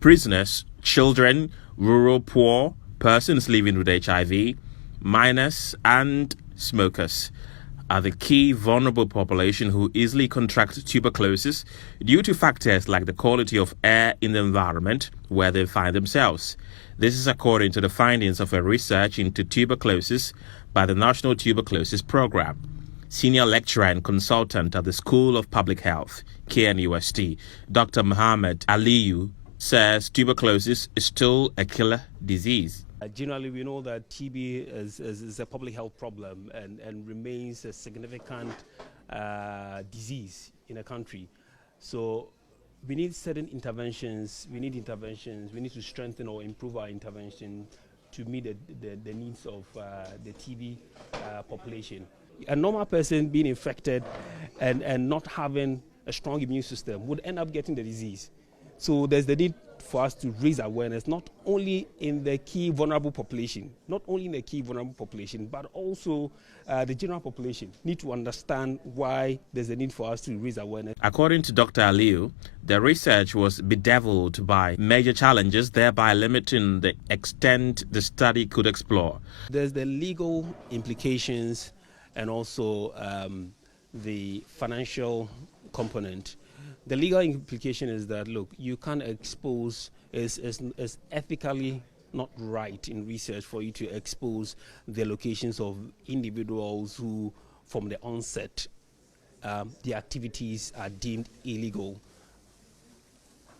Prisoners, children, rural poor, persons living with HIV, minors, and smokers are the key vulnerable population who easily contract tuberculosis due to factors like the quality of air in the environment where they find themselves. This is according to the findings of a research into tuberculosis by the National Tuberculosis Program. Senior lecturer and consultant at the School of Public Health, KNUST, Dr. Muhammad Aliyu, says tuberculosis is still a killer disease. Generally, we know that TB is a public health problem and remains a significant disease in a country. So we need certain interventions. We need to strengthen or improve our intervention to meet the needs of the TB population. A normal person being infected and not having a strong immune system would end up getting the disease. So there's the need for us to raise awareness, not only in the key vulnerable population, but also the general population need to understand why there's a need for us to raise awareness. According to Dr. Aliyu, the research was bedeviled by major challenges, thereby limiting the extent the study could explore. There's the legal implications and also the financial component. The legal implication is that, look, you can't expose, is ethically not right in research for you to expose the locations of individuals who, from the onset, the activities are deemed illegal.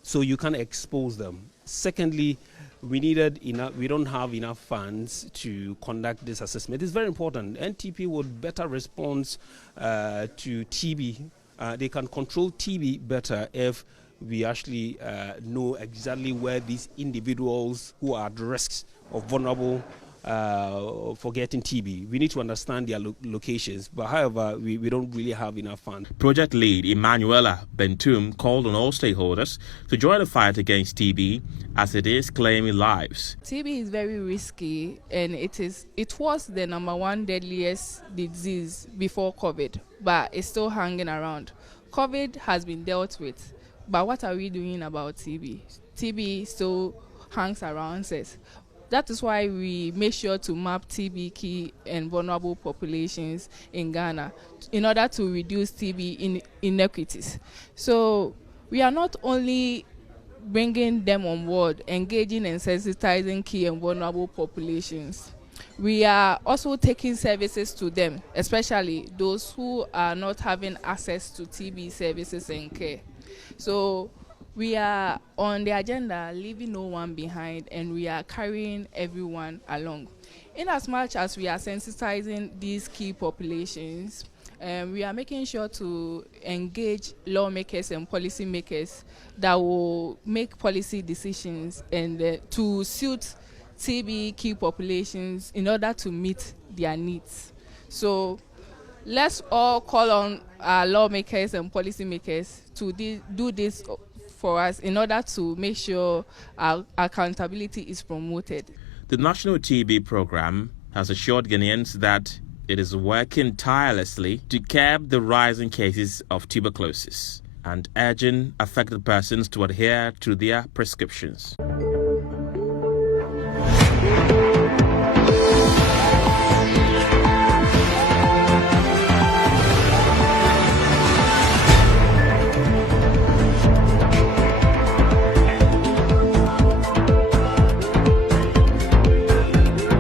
So you can't expose them. Secondly, we don't have enough funds to conduct this assessment. It's very important. NTP would better respond to TB. They can control TB better if we actually know exactly where these individuals who are at risk of vulnerable for getting TB. We need to understand their locations, but however, we don't really have enough funds. Project lead Emanuela Bentum called on all stakeholders to join the fight against TB as it is claiming lives. TB is very risky, and it was the #1 deadliest disease before COVID, but it's still hanging around. COVID has been dealt with, but what are we doing about TB? TB still hangs around us. That is why we make sure to map TB key and vulnerable populations in Ghana in order to reduce TB inequities. So we are not only bringing them on board, engaging and sensitizing key and vulnerable populations. We are also taking services to them, especially those who are not having access to TB services and care. So we are on the agenda, leaving no one behind, and we are carrying everyone along. In as much as we are sensitizing these key populations, we are making sure to engage lawmakers and policymakers that will make policy decisions and to suit TB key populations in order to meet their needs. So let's all call on our lawmakers and policymakers to do this for us in order to make sure our accountability is promoted. The National TB Program has assured Ghanaians that it is working tirelessly to curb the rising cases of tuberculosis and urging affected persons to adhere to their prescriptions.